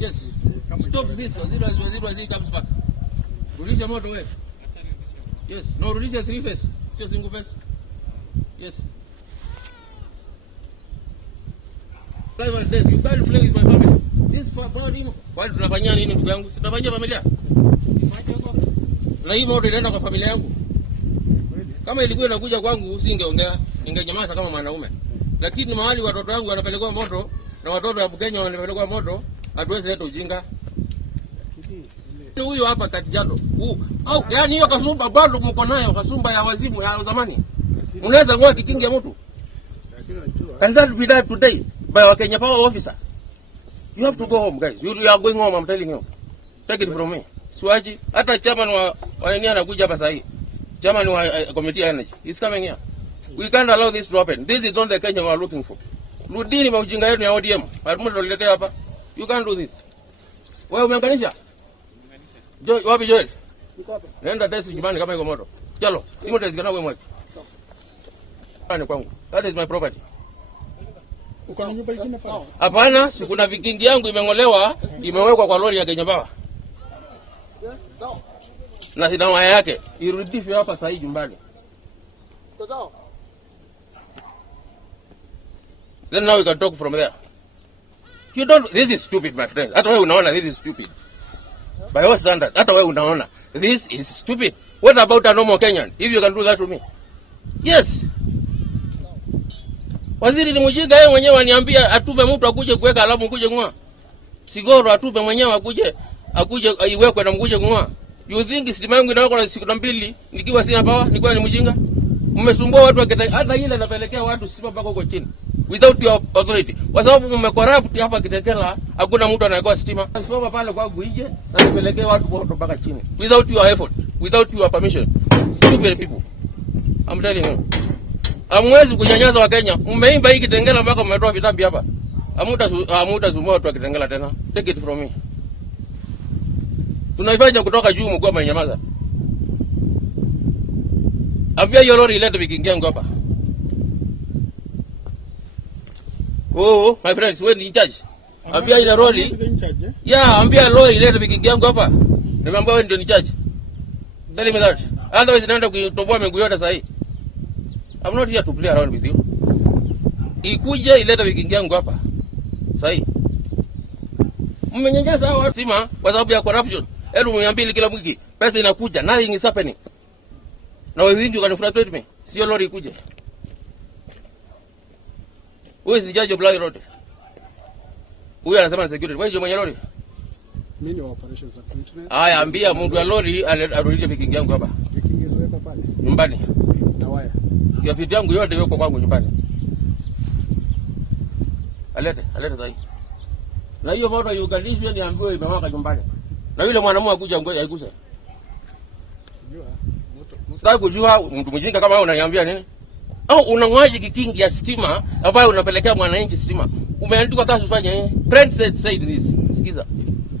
Yes. Stop this. Zero comes back. Rudisha moto wewe. Yes. No, rudisha 3 face. Sio single face. Yes. You can't play with my family. This for body. Why tunafanyia nini ndugu yangu? Tunafanyia familia. Na hii moto inaenda kwa familia yangu. Kama ilikuwa inakuja kwangu usingeongea, ningenyamaza kama mwanaume. Lakini mahali watoto wangu wanapelekwa moto na watoto wa Kenya wanapelekwa moto, hatuwezi leta ujinga. Huyu hapa Kajiado. Au yani hiyo kasumba bado mko nayo, kasumba ya wazimu ya zamani. Unaweza ngoa kikingi ya mtu. And that be done today by our Kenya power officer. You have to go home, guys. You are going home, I'm telling you. Take it from me. Siwaji hata chairman wa nini anakuja hapa sasa. Chairman wa committee energy. He's coming here. We can't allow this to happen. This is not the Kenya we are looking for. Rudini maujinga yenu ya ODM. Hatuletea hapa. You can't do this. Wewe umeanganisha? Joy, wapi Joel? Niko hapa. Nenda test jibani kama iko moto. Chalo, imo test kana wewe mwache. Ani kwangu. That is my property. Uko na nyumba ingine pale? Hapana, si kuna vikingi yangu imengolewa, imewekwa kwa lori ya Kenya Power. Na sina waya yake, irudishwe hapa sasa hivi nyumbani. Tazao. Then now we can talk from there. You don't, this is stupid my friend. Hata wewe unaona this is stupid. By what standard? Hata wewe unaona this is stupid. What about a normal Kenyan? If you can do that to me. Yes. Waziri ni mjinga yeye mwenyewe aniambia atume mtu akuje kuweka alamu kuje ng'oa. Sigoro atume mwenyewe akuje iwekwe na mkuje ng'oa. You think stima yangu inawekwa na siku 2 nikiwa sina power, nikiwa ni mjinga? Mmesumbua watu hata ile napelekea watu stima mpaka huko chini without your authority. Kwa sababu mmecorrupt hapa Kitekela, hakuna mtu anayekuwa stima. Soma pale kwa guije na nipelekea watu wote mpaka chini without your effort, without your permission. Stupid people. I'm telling you. Hamwezi kunyanyaza wa Kenya. Mmeimba hii Kitengela mpaka mmetoa vitambi hapa. Hamutasumbua watu wa Kitengela tena. Take it from me. Tunaifanya kutoka juu mkuu amenyamaza. Ambia hiyo lori ilete vikingi yangu hapa. Oh, my friends, wewe ni in charge. Ambia ile lori. Yeah, ambia lori ilete vikingi yangu hapa. Nimeambia wewe ndio in charge. Tell me that. Otherwise naenda kutoboa miguu yote sasa hii. I'm not here to play around with you. Ikuje ilete vikingi yangu hapa. Sasa hii. Mmenyanyasa hao stima kwa sababu ya corruption. 200 kila wiki. Pesa inakuja, nothing is happening. Na wewe wingi ukanifrustrate me. Sio lori ikuje. Who is the judge of Black Road? Huyu anasema security. Wewe ndio mwenye lori? Mimi ni operations security. Haya, ambia mtu wa lori arudishe vikingi yangu hapa. Vikingi ziweka pale. Nyumbani. Na waya. Ya vitu yangu yote yuko kwangu nyumbani. Alete sasa. Na hiyo moto yukalishwe niambiwe imewaka nyumbani. Na yule mwanamume akuja ngoja aiguse. Sasa kujua mtu mjinga kama wewe unaniambia nini? Au unang'waje kikingi ya stima ambayo unapelekea mwananchi stima? Umeandikwa kazi ufanye nini? President said this. Sikiza.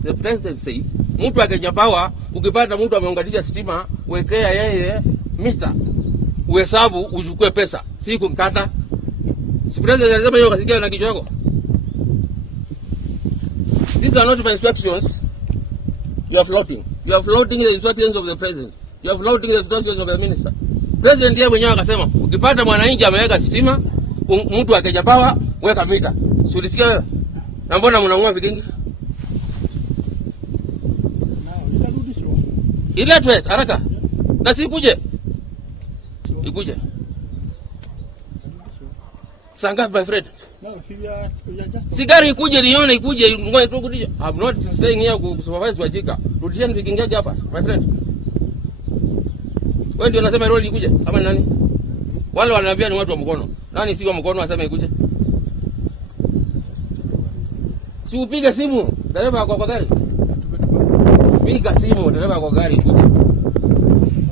The president said, mtu akija Power, ukipata mtu ameunganisha stima, wekea yeye mita. Uhesabu uchukue pesa, si kumkata. Si president alisema hiyo kasikia na kichwa yako. These are not my instructions. You are floating. You are floating the instructions of the president. You are floating the instructions of the minister. President yeye mwenyewe akasema, ukipata mwananchi ameweka stima, mtu akija Power, weka mita. Si ulisikia wewe? Na mbona mnang'oa vikingi? Iletwe haraka. Na si ikuje. Ikuje. Sanga my friend. Sigari ikuje nione ikuje ngoja tu kudija. I'm not staying here to supervise wajika. Rudisheni vikingaje hapa my friend. Wewe ndio unasema lori ikuje ama nani? Wale wananiambia ni watu wa mkono. Nani si wa mkono asema ikuje? Si upige simu dereva kwa gari. Piga simu dereva kwa gari ikuje.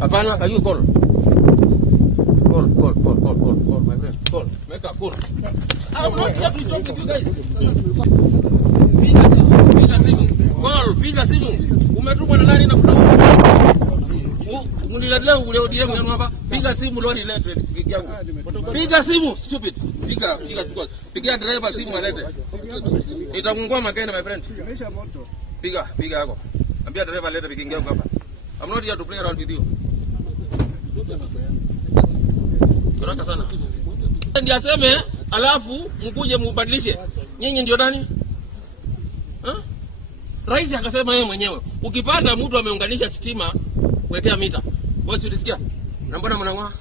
Hapana, kayu call. Call, my friend. Call. Make a call. I'm not here to talk with you guys. Piga simu. Call, piga simu. Umetumwa na nani na kutoa? Uniletea ule ODM yangu hapa. Piga simu lori lete yangu. Piga simu, stupid. chukua. Pigia driver simu alete. Nitakungua makena my friend. Imesha moto. Piga yako. Ambia driver alete vikingi yako hapa. I'm not here to play around with you. Haraka sana. Ndiye aseme alafu mkuje mbadilishe. Nyinyi ndio nani? Rais akasema yeye mwenyewe, ukipata mtu ameunganisha stima, wekea mita. Wewe ulisikia? Na mbona mnang'oa?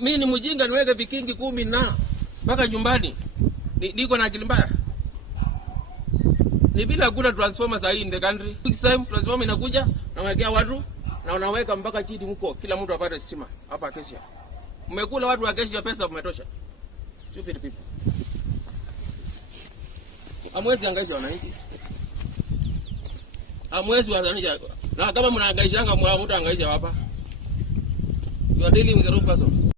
Mimi ni mjinga niweke vikingi 10 na mpaka nyumbani. Niko na akili mbaya. Ni bila kuna transformer sasa hii in the country. Next time transformer inakuja na wekea watu na unaweka mpaka chini huko kila mtu apate stima hapa kesho. Mmekula watu wa kesho pesa mmetosha. Stupid people. Amwezi angaisha wananchi. Amwezi wananchi. Na kama mnaangaishanga mtu angaisha hapa. You are dealing with the wrong person.